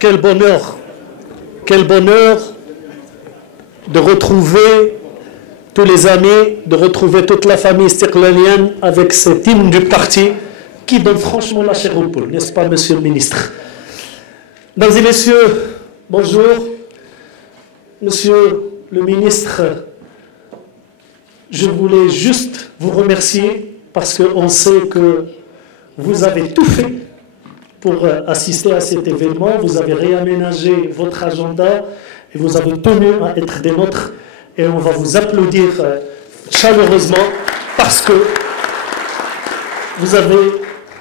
quel bonheur de retrouver tous les amis, de retrouver toute la famille istiqlalienne avec cet hymne du parti qui donne franchement la chair aux poules, n'est-ce pas, monsieur le ministre? Mesdames et messieurs, bonjour. Monsieur le ministre, je voulais juste vous remercier parce qu'on sait que vous avez tout fait pour assister à cet événement. Vous avez réaménagé votre agenda et vous avez tenu à être des nôtres. Et on va vous applaudir chaleureusement parce que vous avez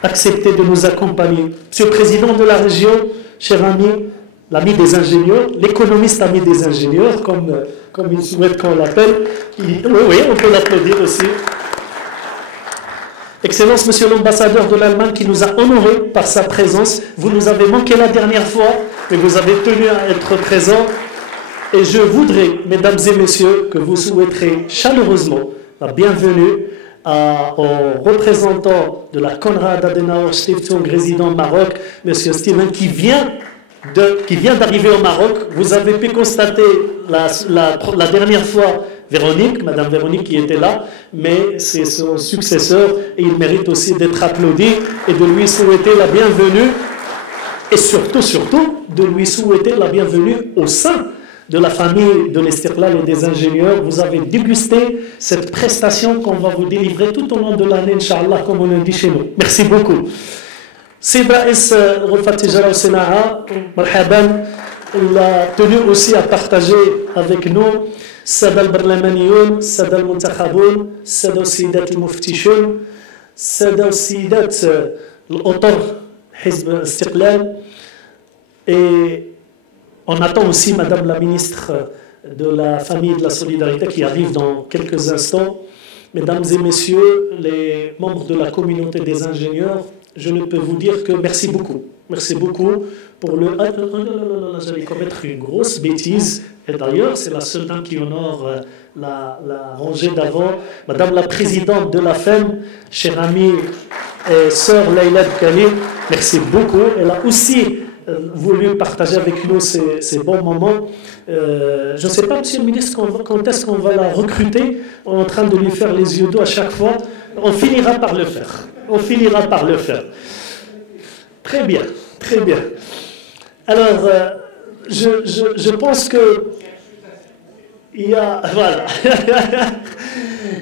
accepté de nous accompagner. Monsieur le Président de la région, cher ami, l'ami des ingénieurs, l'économiste ami des ingénieurs, comme il souhaite qu'on l'appelle. Oui, on peut l'applaudir aussi. Excellence, monsieur l'ambassadeur de l'Allemagne qui nous a honorés par sa présence. Vous nous avez manqué la dernière fois, mais vous avez tenu à être présent. Et je voudrais, mesdames et messieurs, que vous souhaiterez chaleureusement la bienvenue au représentant de la Konrad Adenauer Stiftung résident au Maroc, monsieur Steven, qui vient d'arriver au Maroc. Vous avez pu constater la dernière fois Véronique, madame Véronique qui était là, mais c'est son successeur et il mérite aussi d'être applaudi et de lui souhaiter la bienvenue et surtout, de lui souhaiter la bienvenue au sein de la famille de l'Istiqlal et des ingénieurs. Vous avez dégusté cette prestation qu'on va vous délivrer tout au long de l'année, Inch'Allah, comme on le dit chez nous. Merci beaucoup. Seyed Raïs Ghurfat Tijara au Sénat, marhaban, il a tenu aussi à partager avec nous Sada al-Barlamaniyoun, Sada al-Muntakhaboun, Sada al-Sidat al-Muftishoun, Sada al-Sidat al-Otor, Hizb al-Istiqlal. Et on attend aussi Madame la ministre de la Famille et de la Solidarité qui arrive dans quelques instants. Mesdames et messieurs, les membres de la communauté des ingénieurs, je ne peux vous dire que merci beaucoup. Merci beaucoup pour le... J'allais commettre une grosse bêtise. Et d'ailleurs, c'est la seule dame qui honore la rangée d'avant. Madame la présidente de la FEM, chère amie et sœur Leïla Bkali, merci beaucoup. Elle a aussi voulu partager avec nous ces bons moments. Je ne sais pas, monsieur le ministre, quand est-ce qu'on va la recruter. On est en train de lui faire les yeux doux à chaque fois. On finira par le faire. On finira par le faire. Très bien, très bien. Alors, je pense que il y a, voilà,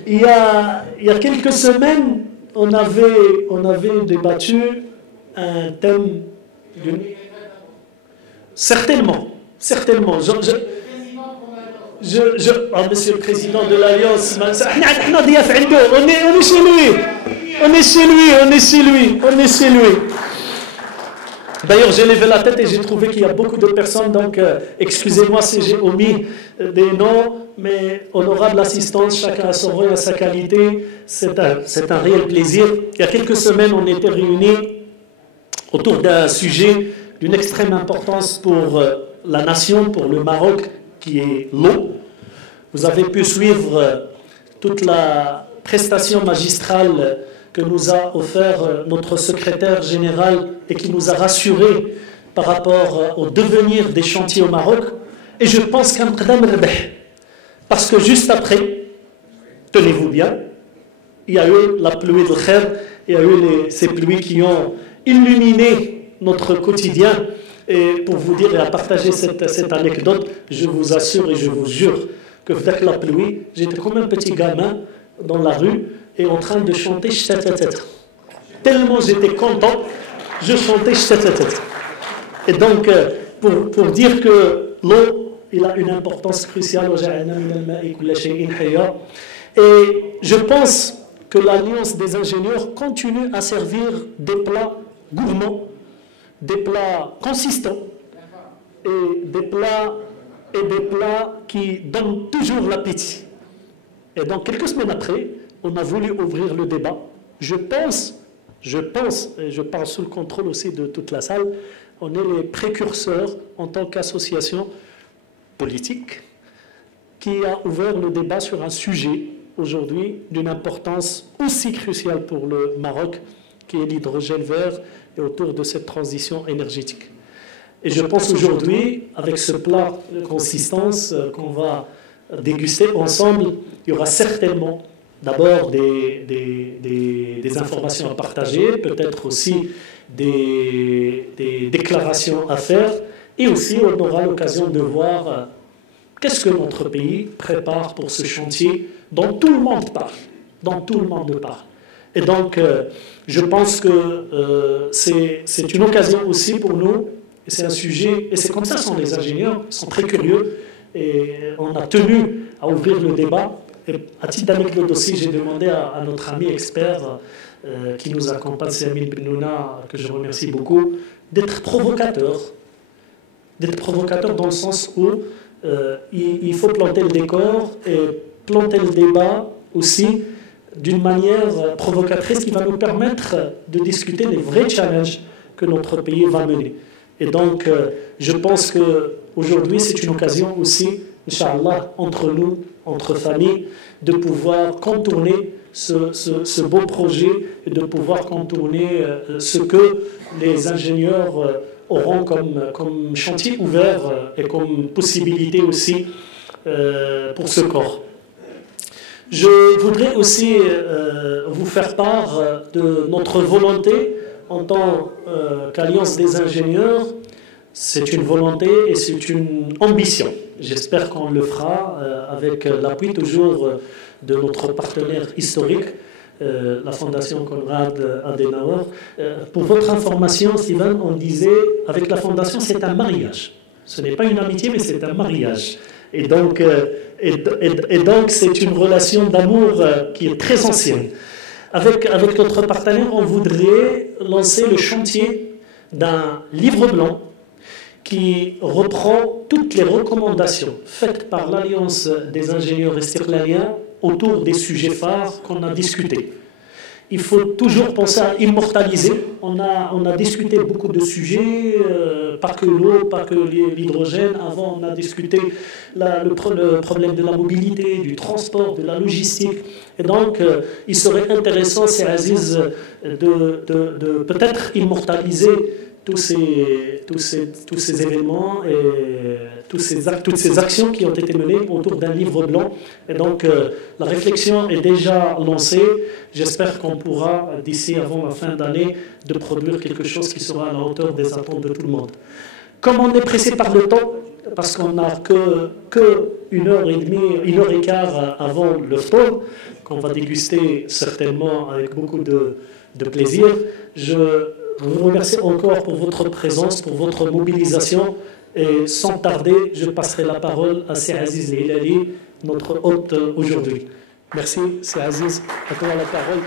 il y a quelques semaines, on avait débattu un thème d'une... Certainement. Monsieur le Président de l'Alliance, on est chez lui. D'ailleurs, j'ai levé la tête et j'ai trouvé qu'il y a beaucoup de personnes, donc excusez-moi si j'ai omis des noms, mais honorable assistance, chacun a son rôle, a sa qualité, c'est un réel plaisir. Il y a quelques semaines, on était réunis autour d'un sujet d'une extrême importance pour la nation, pour le Maroc, qui est l'eau. Vous avez pu suivre toute la prestation magistrale que nous a offert notre secrétaire général et qui nous a rassurés par rapport au devenir des chantiers au Maroc. Et je pense qu'un qdam rebeh, parce que juste après, tenez-vous bien, il y a eu la pluie de Khair, il y a eu ces pluies qui ont illuminé notre quotidien. Et pour vous dire et à partager cette anecdote, je vous assure et je vous jure que avec la pluie, j'étais comme un petit gamin dans la rue et en train de chanter Shtatatat. Tellement j'étais content, je chantais Shtatatat. Et donc, pour dire que l'eau, il a une importance cruciale. Et je pense que l'Alliance des ingénieurs continue à servir des plats gourmands, des plats consistants et des plats qui donnent toujours l'appétit. Et donc, quelques semaines après, on a voulu ouvrir le débat. Je pense, et je parle sous le contrôle aussi de toute la salle, on est les précurseurs en tant qu'association politique qui a ouvert le débat sur un sujet aujourd'hui d'une importance aussi cruciale pour le Maroc, qui est l'hydrogène vert et autour de cette transition énergétique. Et je pense aujourd'hui, avec ce plat de consistance qu'on va déguster ensemble, il y aura certainement d'abord des informations à partager, peut-être aussi des déclarations à faire, et aussi on aura l'occasion de voir qu'est-ce que notre pays prépare pour ce chantier dont tout le monde parle, dont tout le monde parle. Et donc, je pense que c'est une occasion aussi pour nous, et c'est un sujet, et c'est comme ça sont les ingénieurs, ils sont très curieux, et on a tenu à ouvrir le débat. Et à titre d'anecdote aussi, j'ai demandé à notre ami expert qui nous accompagne, c'est Amine Benouna, que je remercie beaucoup, d'être provocateur dans le sens où il faut planter le décor et planter le débat aussi d'une manière provocatrice qui va nous permettre de discuter des vrais challenges que notre pays va mener. Et donc, je pense qu'aujourd'hui, c'est une occasion aussi, Inch'Allah, entre nous, entre familles, de pouvoir contourner ce beau projet et de pouvoir contourner ce que les ingénieurs auront comme chantier ouvert et comme possibilité aussi pour ce corps. Je voudrais aussi vous faire part de notre volonté en tant qu'Alliance des ingénieurs. C'est une volonté et c'est une ambition. J'espère qu'on le fera avec l'appui toujours de notre partenaire historique, la Fondation Konrad Adenauer. Pour votre information, Steven, on disait, avec la Fondation, c'est un mariage. Ce n'est pas une amitié, mais c'est un mariage. Et donc, c'est une relation d'amour qui est très ancienne. Avec notre partenaire, on voudrait lancer le chantier d'un livre blanc qui reprend toutes les recommandations faites par l'Alliance des ingénieurs istiqlaliens autour des sujets phares qu'on a discutés. Il faut toujours penser à immortaliser. On a discuté beaucoup de sujets, pas que l'eau, pas que l'hydrogène. Avant, on a discuté le problème de la mobilité, du transport, de la logistique. Et donc, il serait intéressant, c'est Aziz, de peut-être immortaliser tous ces événements et toutes ces actions qui ont été menées autour d'un livre blanc. Et donc, la réflexion est déjà lancée. J'espère qu'on pourra, d'ici avant la fin d'année, de produire quelque chose qui sera à la hauteur des attentes de tout le monde. Comme on est pressé par le temps, parce qu'on n'a que 1h30, 1h15 avant le ftour, qu'on va déguster certainement avec beaucoup de plaisir, je vous remercie encore pour votre présence, pour votre mobilisation. Et sans tarder, je passerai la parole à Sir Aziz Hilali, notre hôte aujourd'hui. Merci, Sir Aziz. À toi la parole.